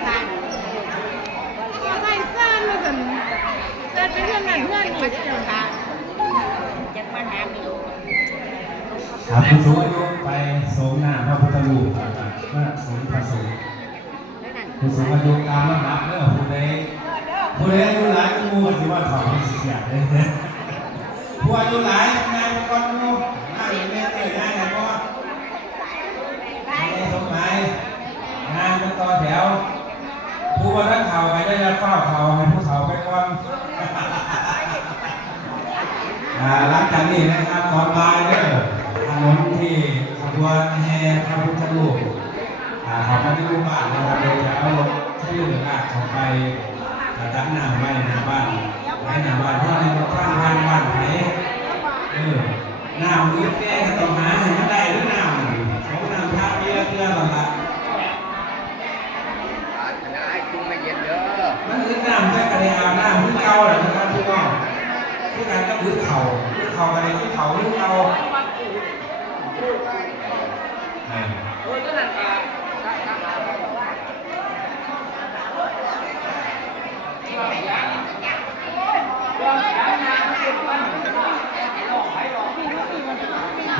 ใส่ซ่านมากันเดินไปเพื่อนนั่นเพื่อนนี่เจ้าค่ะจะมาหาไม่รู้ผู้สูงอายุไปสงหน้าพระพุทธรูปมาสงพระสงฆ์ผู้สูงอายุตามลำดับเด้อผู้ใดอายุหลายก็มูกันสิว่าถอดสิเสียเลยผู้อายุหลายงานก่อนมูนั่งอยู่แม่เตยนั่งไหนก็ไม่สงสัยงานเป็นต่อแถวผู้ว่าท่านเข่าไปได้แล้วเฝ้าเข่าให้ผู้เข่าไปก่อนหลังจากนี้นะครับก่อนบ่ายเด้อถนนที่ขบวนแห่พระพุทธรูปของพระพุทธรูปบ้านนะครับโดยจะเอารถใช้เรือลากเข้าไปตั้งหน้าไว้หน้าบ้านไว้หน้าบ้านเพราะในข้างบ้านไหนน้ำอึดแก่ก็ต้องหาให้มันได้หรือน้ำของน้ำท่าเรือหรอกครับชนะให้คุณไม่เย็นเด้อมันอึดน้ำแค่กระเดียบน้ำที่เก่าแหละนะครับพี่น้องที่การก็อึดเข่ากระเดียที่เข่าที่เก่า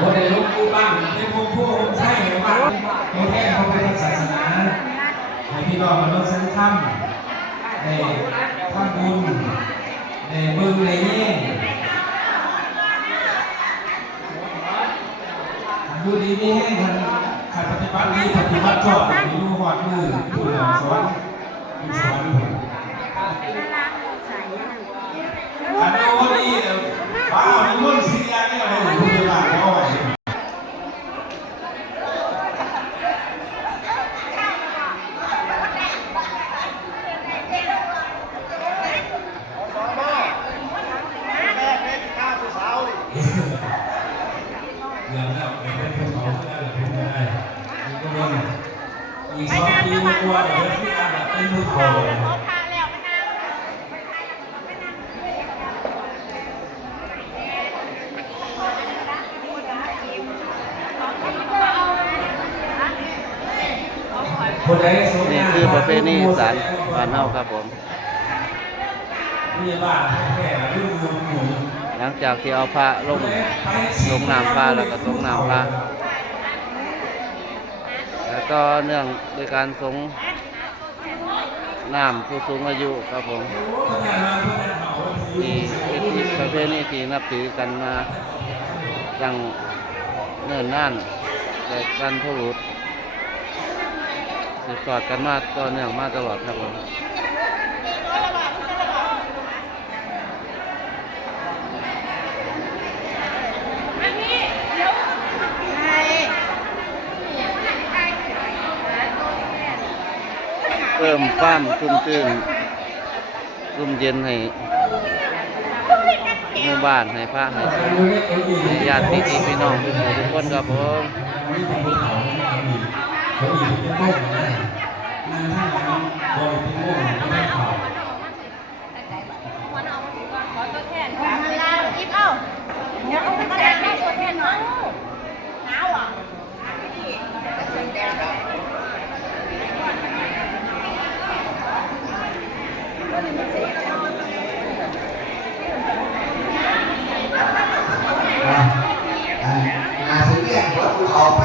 วันในลูกผู้บ้านเป็นผู้ใช่หรือว่าโอเคเขาเป็นศาสนาให้พี่น้องมาร่วมสร้างถ้ำในทำบุญในบึงในเย่ดูดีนี่ให้คนขัดปฏิบัติดีปฏิบัติชอบมีดูหอดมือผู้หลงสอนอันนี้วันนี้ป้าเป็นคนซีเรียสเนี่ยเลยผู้ปฏิบัติเขาไว้เรื่องแล้วเป็นภูเขาก็ได้เป็นได้มีก็วนอีก2 ปีกว่าเดี๋ยวพี่อาจเป็นภูเขานี่คือประเพณีอีสานบ้านเฮาครับผมหลังจากที่เอาพระลงน้ำพระแล้วก็สงน้ำพระแล้วก็เนื่องโดยการสงน้ำผู้สูงอายุครับผมที่เป็นประเพณีที่นับถือกันมาตั้งเนิ่นนานแต่บรรพบุรุษสืบทอดกันมาต่อเนื่องมาตลอดครับผมเพิ่มความชุ่มชื่นร่มเย็นให้หมู่บ้านให้พระให้สงฆ์ให้ญาติพี่น้องทุกคนครับผมอาเซียนรถเขาไป